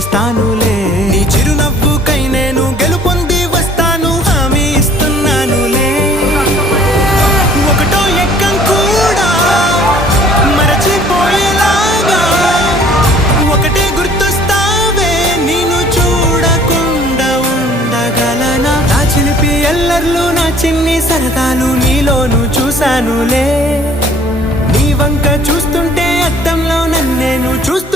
చేస్తానులే. నీ చిరునవ్వుకై నేను గెలుపొంది వస్తాను, హామీ ఇస్తున్నానులే. ఒకటో ఎక్కం కూడా మరచిపోయేలాగా ఒకటే గుర్తొస్తావే, నేను చూడకుండా ఉండగలనా? నా చిలిపి ఎల్లర్లు, నా చిన్ని సరదాలు నీలోను చూశానులే. నీ వంక చూస్తుంటే అద్దంలో నన్నేను చూస్తూ